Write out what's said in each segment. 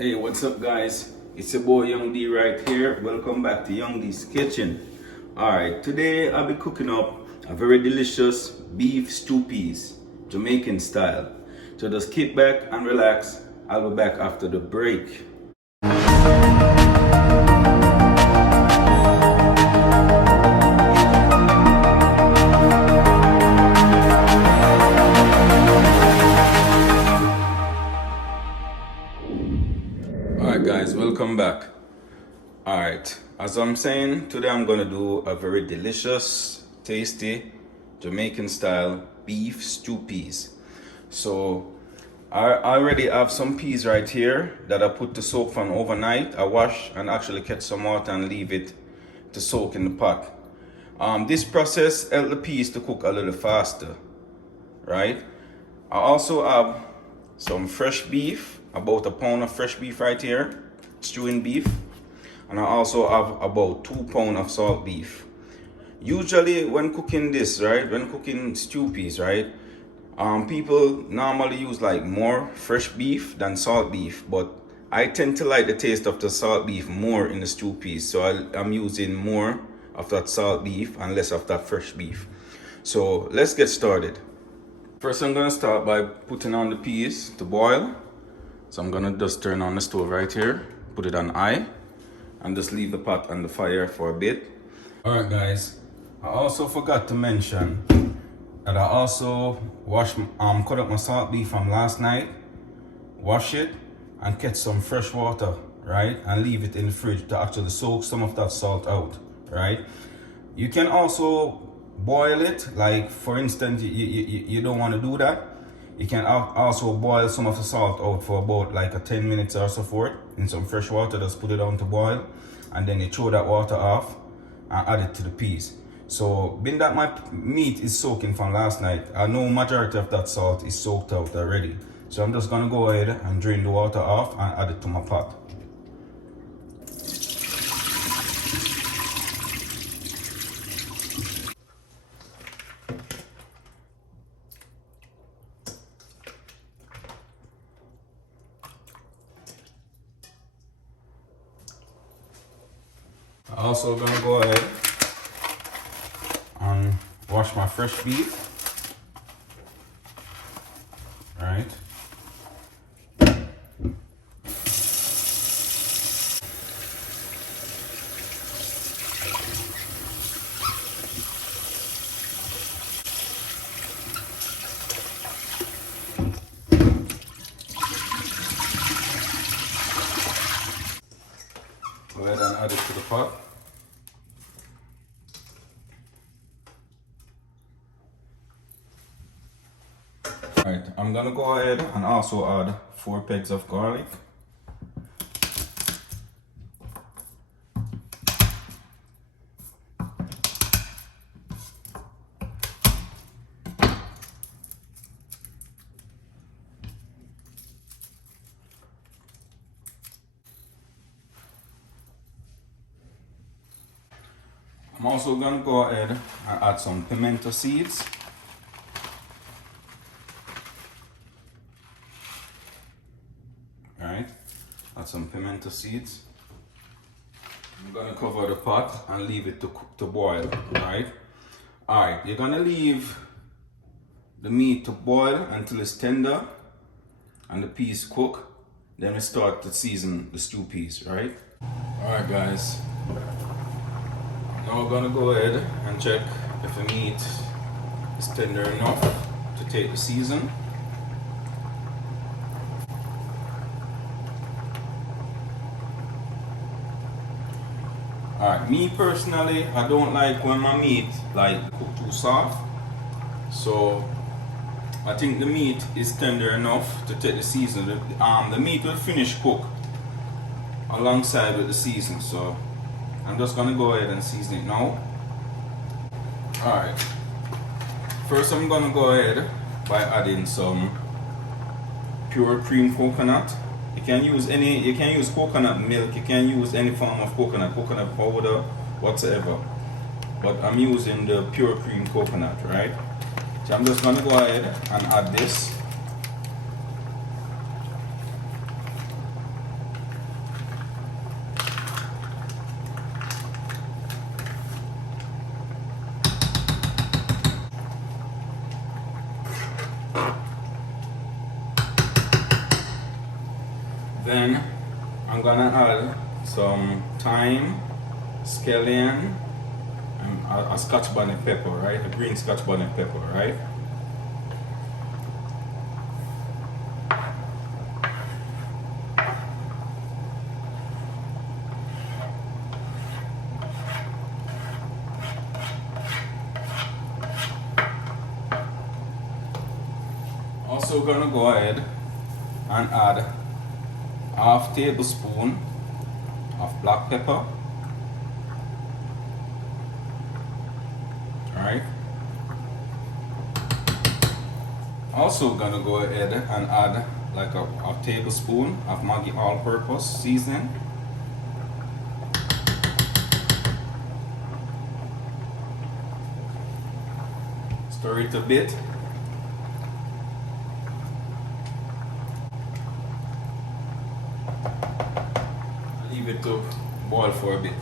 Hey, what's up, guys? It's your boy Young D right here. Welcome back to Young D's Kitchen. Alright, today I'll be cooking up a very delicious beef stew peas, Jamaican style. So just kick back and relax. I'll be back after the break. Alright guys, welcome back. Alright, as I'm saying, today I'm gonna do a very delicious, tasty, Jamaican style beef stew peas. So I already have some peas right here that I put to soak from overnight. I wash and actually catch some water and leave it to soak in the pot. This process helps the peas to cook a little faster, right? I also have some fresh beef, about a pound of fresh beef right here, stewing beef, and I also have about 2 pounds of salt beef. Usually when cooking this, right, when cooking stew peas, right, people normally use like more fresh beef than salt beef, but I tend to like the taste of the salt beef more in the stew peas, so I'm using more of that salt beef and less of that fresh beef. So let's get started. First I'm gonna start by putting on the peas to boil. So I'm gonna just turn on the stove right here, put it on high, and just leave the pot on the fire for a bit. Alright guys, I also forgot to mention that I also cut up my salt beef from last night, wash it, and catch some fresh water, right? And leave it in the fridge to actually soak some of that salt out, right? You can also boil it, like for instance, you don't want to do that. You can also boil some of the salt out for about like a 10 minutes or so for it in some fresh water. Just put it on to boil, and then you throw that water off and add it to the peas. So being that my meat is soaking from last night, I know majority of that salt is soaked out already. So I'm just gonna go ahead and drain the water off and add it to my pot. I'm also gonna go ahead and wash my fresh beef, right? Go ahead and add it to the pot. Alright, I'm gonna go ahead and also add 4 pegs of garlic. I'm also gonna go ahead and add some pimento seeds. Alright, add some pimento seeds. I'm gonna cover the pot and leave it to boil, right? Alright, you're gonna leave the meat to boil until it's tender and the peas cook. Then we start to season the stew peas, right? Alright guys, now we're gonna go ahead and check if the meat is tender enough to take the season. Alright, me personally, I don't like when my meat like cook too soft. So I think the meat is tender enough to take the season. The meat will finish cook alongside with the season. So I'm just gonna go ahead and season it now. Alright. First I'm gonna go ahead by adding some pure cream coconut. You can use coconut milk, you can use any form of coconut powder, whatsoever. But I'm using the pure cream coconut, right? So I'm just gonna go ahead and add this. Then I'm gonna add some thyme, scallion, and a Scotch bonnet pepper, right? A green Scotch bonnet pepper, right? Also gonna go ahead and add half tablespoon of black pepper. Alright. Also gonna go ahead and add like a tablespoon of Maggi all-purpose seasoning. Stir it a bit. Leave it to boil for a bit.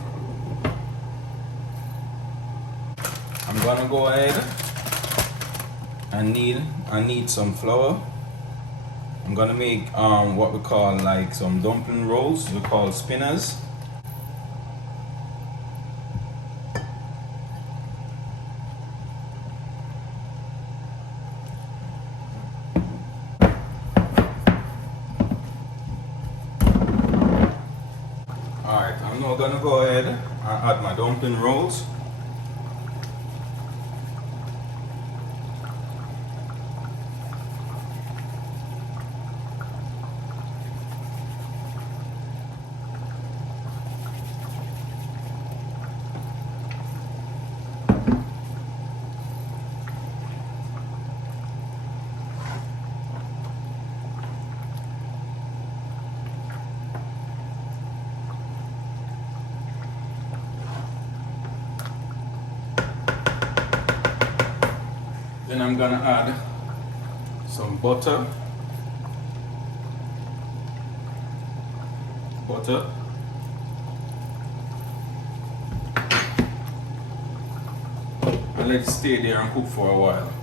I'm gonna go ahead and knead some flour. I'm gonna make what we call like some dumpling rolls. We call spinners. Alright, I'm now gonna go ahead and add my dumpling rolls. Then I'm gonna add some butter. And let it stay there and cook for a while.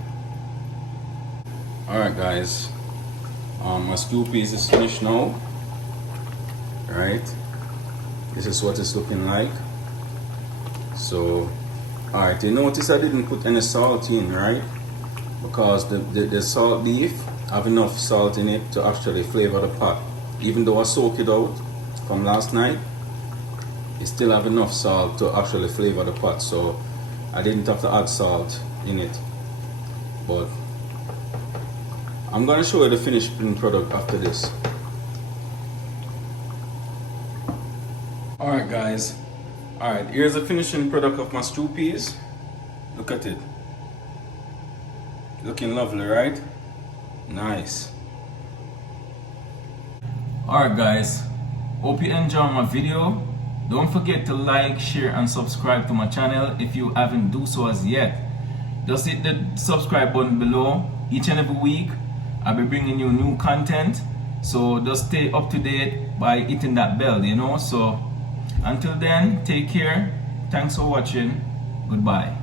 Alright guys, my stew piece is finished now. Right, this is what it's looking like. So, alright, you notice I didn't put any salt in, right? Because the salt beef have enough salt in it to actually flavor the pot. Even though I soaked it out from last night, it still have enough salt to actually flavor the pot. So I didn't have to add salt in it. But I'm gonna show you the finished product after this. Alright guys, alright, here's the finishing product of my stew peas. Look at it. Looking lovely, right? Nice. Alright guys, hope you enjoyed my video. Don't forget to like, share and subscribe to my channel if you haven't do so as yet. Just hit the subscribe button below. Each and every week I'll be bringing you new content, so just stay up to date by hitting that bell, you know. So until then, take care. Thanks for watching. Goodbye.